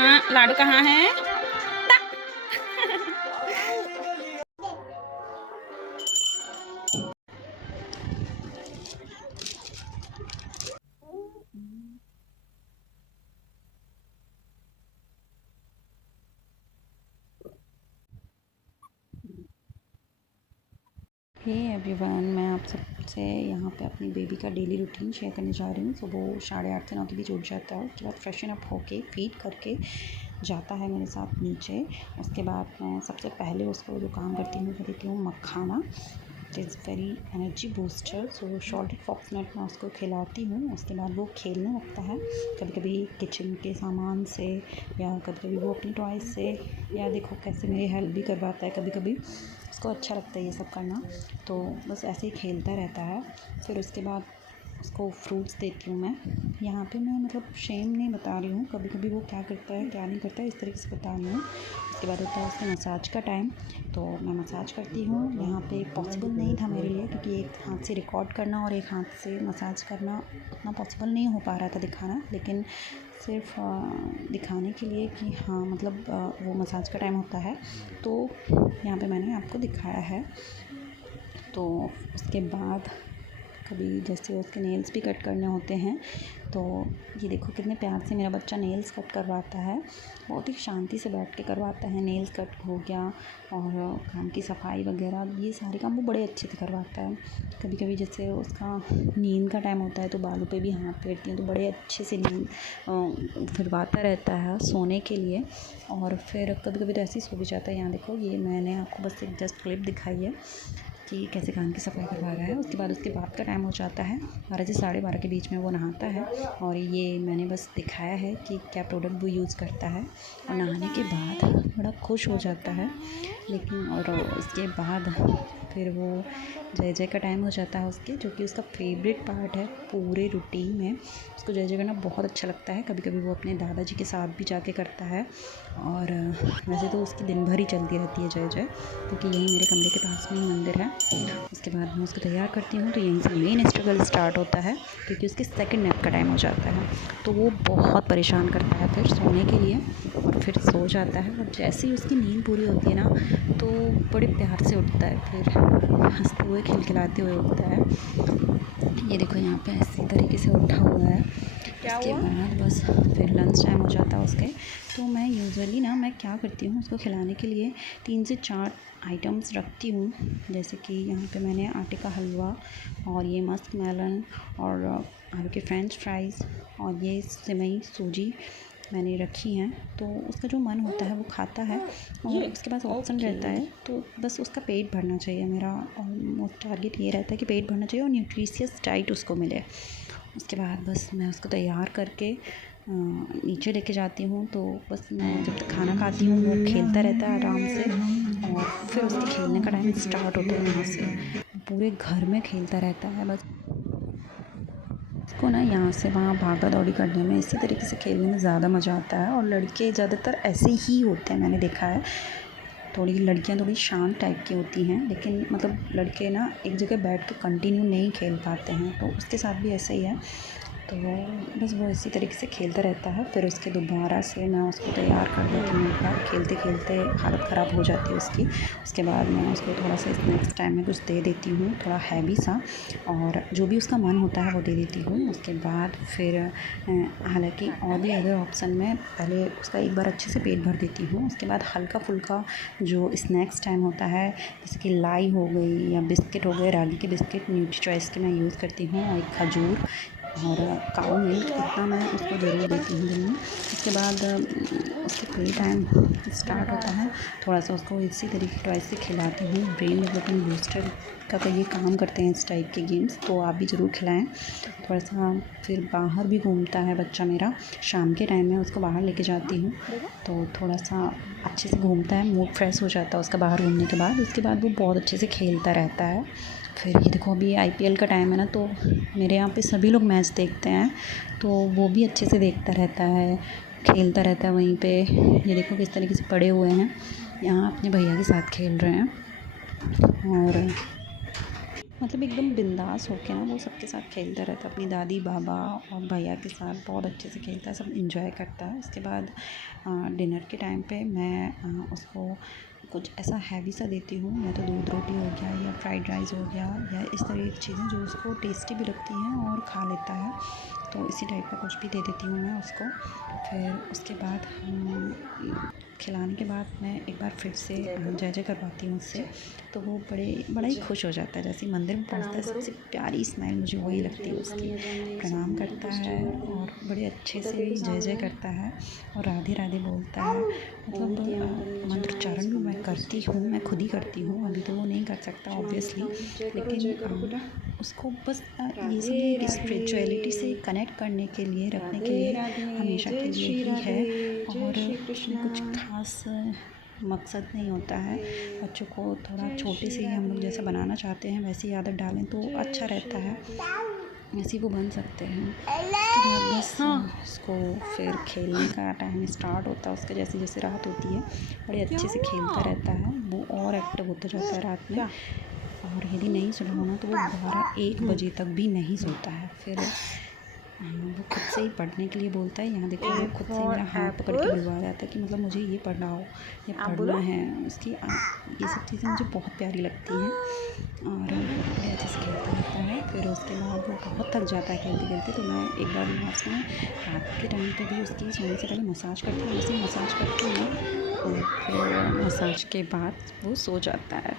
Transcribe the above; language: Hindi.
हाँ, लाडू कहाँ है? हे एवरीवन, मैं आप सबसे यहाँ पे अपनी बेबी का डेली रूटीन शेयर करने जा रही हूँ। सुबह 8:30 से 9 के बीच उठ जाता है। उसके बाद फ्रेशन अप होके फीड करके जाता है मेरे साथ नीचे। उसके बाद मैं सबसे पहले उसको जो काम करती हूँ वो देती हूँ makhana. It is very energy booster. So salted fox nut मैं उसको खिलाती हूँ। उसके बाद वो खेलने लगता है, कभी कभी किचन के सामान से या कभी कभी वो अपनी टॉयज़ से, या देखो कैसे मेरी हेल्प भी करवाता है कभी कभी। उसको अच्छा लगता है ये सब करना, तो बस ऐसे ही खेलता रहता है। फिर उसके बाद उसको फ्रूट्स देती हूँ मैं। यहाँ पे मैं मतलब शेम नहीं बता रही हूँ, कभी कभी वो क्या करता है क्या नहीं करता है इस तरीके से बता रही हूँ। उसके बाद होता है उसके मसाज का टाइम, तो मैं मसाज करती हूँ। यहाँ पे पॉसिबल नहीं था मेरे लिए, क्योंकि एक हाथ से रिकॉर्ड करना और एक हाथ से मसाज करना उतना पॉसिबल नहीं हो पा रहा था दिखाना, लेकिन सिर्फ दिखाने के लिए कि हाँ मतलब वो मसाज का टाइम होता है, तो यहाँ पे मैंने आपको दिखाया है। तो उसके बाद कभी जैसे उसके नेल्स भी कट करने होते हैं, तो ये देखो कितने प्यार से मेरा बच्चा नेल्स कट करवाता है। बहुत ही शांति से बैठ के करवाता है। नेल्स कट हो गया और कान की सफाई वगैरह, ये सारे काम वो बड़े अच्छे से करवाता है। कभी कभी जैसे उसका नींद का टाइम होता है तो बालों पे भी हाथ फेरती हूँ, तो बड़े अच्छे से नींद फिरवाता रहता है सोने के लिए। और फिर कभी कभी तो ऐसे ही सो भी जाता है। यहाँ देखो, ये मैंने आपको बस एक जस्ट क्लिप दिखाई है कि कैसे कान की सफाई करवा रहा है। उसके बाद का टाइम हो जाता है 12 से 12:30 के बीच में वो नहाता है। और ये मैंने बस दिखाया है कि क्या प्रोडक्ट वो यूज़ करता है। और नहाने के बाद बड़ा खुश हो जाता है, लेकिन और उसके बाद फिर वो जय जय का टाइम हो जाता है उसके, जो कि उसका फेवरेट पार्ट है पूरे रूटीन में। उसको जय जय करना बहुत अच्छा लगता है। कभी कभी वो अपने दादाजी के साथ भी जाके करता है। और वैसे तो उसकी दिन भर ही चलती रहती है जय जय, क्योंकि यहीं मेरे कमरे के पास में ही मंदिर है। उसके बाद मैं उसको तैयार करती हूँ, तो यहीं से मेन स्ट्रगल स्टार्ट होता है, क्योंकि उसके सेकंड नैप का टाइम हो जाता है। तो वो बहुत परेशान करता है फिर सोने के लिए, और फिर सो जाता है। और जैसे ही उसकी नींद पूरी होती है ना, तो बड़े प्यार से उठता है, फिर हंसते हुए खिलखिलाते हुए उठता है। ये देखो यहाँ पे इसी तरीके से उठा हुआ है। उसके बाद बस फिर लंच टाइम हो जाता है उसके। तो मैं यूजुअली ना, मैं क्या करती हूँ उसको खिलाने के लिए 3 से 4 आइटम्स रखती हूँ। जैसे कि यहाँ पे मैंने आटे का हलवा, और ये मस्क मेलन, और आलू के फ्रेंच फ्राइज़, और ये सिवई सूजी मैंने रखी हैं। तो उसका जो मन होता है वो खाता है, और उसके पास ऑप्शन रहता है। तो बस उसका पेट भरना चाहिए। मेरा ऑलमोस्ट टारगेट ये रहता है कि पेट भरना चाहिए और न्यूट्रिशियस डाइट उसको मिले। उसके बाद बस मैं उसको तैयार करके नीचे लेके जाती हूँ। तो बस मैं जब तक खाना खाती हूँ वो खेलता रहता है आराम से, और फिर उसके खेलने का टाइम स्टार्ट होता है। यहाँ से पूरे घर में खेलता रहता है। बस इसको ना यहाँ से वहाँ भागा दौड़ी करने में, इसी तरीके से खेलने में ज़्यादा मज़ा आता है। और लड़के ज़्यादातर ऐसे ही होते हैं, मैंने देखा है। थोड़ी लड़कियाँ थोड़ी शांत टाइप की होती हैं, लेकिन मतलब लड़के ना एक जगह बैठ के कंटिन्यू नहीं खेल पाते हैं, तो उसके साथ भी ऐसा ही है। तो बस वो इसी तरीके से खेलता रहता है। फिर उसके दोबारा से मैं उसको तैयार कर देती हूँ। एक बार खेलते खेलते हालत ख़राब हो जाती है उसकी। उसके बाद मैं उसको थोड़ा सा स्नैक्स टाइम में कुछ दे देती हूँ, थोड़ा हैवी सा, और जो भी उसका मन होता है वो दे देती हूँ। उसके बाद फिर हालांकि और भी अदर ऑप्शन में पहले उसका एक बार अच्छे से पेट भर देती हूँ। उसके बाद हल्का फुल्का जो स्नैक्स टाइम होता है, जैसे कि लाई हो गई या बिस्किट हो गए, रागी के बिस्किट न्यूट्री चॉइस के मैं यूज़ करती हूँ, और एक खजूर और काऊ मिल्क, इतना मैं उसको ज़रूर देती हूँ दिन में। उसके बाद उसके प्ले टाइम स्टार्ट होता है। थोड़ा सा उसको इसी तरीके की टॉयज़ से खिलाती हूँ। ब्रेन डेवलपमेंट बूस्टर का तो ये काम करते हैं इस टाइप के गेम्स, तो आप भी ज़रूर खिलाएं। थोड़ा सा फिर बाहर भी घूमता है बच्चा मेरा। शाम के टाइम में उसको बाहर लेके जाती हूँ, तो थोड़ा सा अच्छे से घूमता है, मूड फ्रेश हो जाता है उसका बाहर घूमने के बाद। उसके बाद वो बहुत अच्छे से खेलता रहता है। फिर ये देखो, अभी आईपीएल का टाइम है ना, तो मेरे यहाँ पे सभी लोग मैच देखते हैं, तो वो भी अच्छे से देखता रहता है, खेलता रहता है वहीं पे। ये देखो किस तरीके से पड़े हुए हैं, यहाँ अपने भैया के साथ खेल रहे हैं। और मतलब एकदम बिंदास होके ना वो सबके साथ खेलता रहता है, अपनी दादी बाबा और भैया के साथ बहुत अच्छे से खेलता है, सब इंजॉय करता है। उसके बाद डिनर के टाइम पे मैं उसको कुछ ऐसा हैवी सा देती हूँ, या तो दूध रोटी हो गया या फ्राइड राइस हो गया या इस तरह की चीज़ें जो उसको टेस्टी भी लगती हैं और खा लेता है। तो इसी टाइप का कुछ भी दे देती हूँ मैं उसको। फिर उसके बाद खिलाने के बाद मैं एक बार फिर से जय जय करवाती हूँ उससे, तो वो बड़ा ही खुश हो जाता है। जैसे ही मंदिर में पहुँचता है सबसे प्यारी स्माइल मुझे वही लगती है उसकी। प्रणाम करता है और बड़े अच्छे से जय जय करता है और राधे राधे बोलता है। मतलब मंत्रोच्चारण भी मैं करती हूँ, मैं खुद ही करती हूँ, अभी तो वो नहीं कर सकता ऑब्वियसली, लेकिन उसको बस ये समझिए कि स्पिरिचुअलिटी से कनेक्ट करने के लिए, रखने के लिए हमेशा के लिए ही है, और उसमें कुछ ख़ास मकसद नहीं होता है। बच्चों को थोड़ा छोटे से ही हम लोग जैसा बनाना चाहते हैं वैसी ही आदत डालें तो अच्छा रहता है, ऐसे वो बन सकते हैं। उसके बाद बस उसको फिर खेलने का टाइम स्टार्ट होता है उसका, जैसे जैसे रात होती है बड़े अच्छे से खेलता रहता है वो, और एक्टिव होता जाता है रात में। और यदि नहीं सुलाओ ना तो वो 12-1 बजे तक भी नहीं सोता है। फिर वो खुद से ही पढ़ने के लिए बोलता है, यहाँ देखो वो खुद से मेरा हाथ पकड़ के बुलवा जाता है कि मतलब मुझे ये पढ़ाओ, ये पढ़ना है। उसकी ये सब चीज़ें मुझे बहुत प्यारी लगती हैं और बड़े अच्छे से खेलता रहता है। फिर उसके बाद वो बहुत थक जाता है खेलते खेलते, तो मैं एक बार लास्ट में रात के टाइम पे भी उसकी सोने से पहले मसाज करती हूँ, उसी मसाज करती हूँ और फिर मसाज के बाद वो सो जाता है।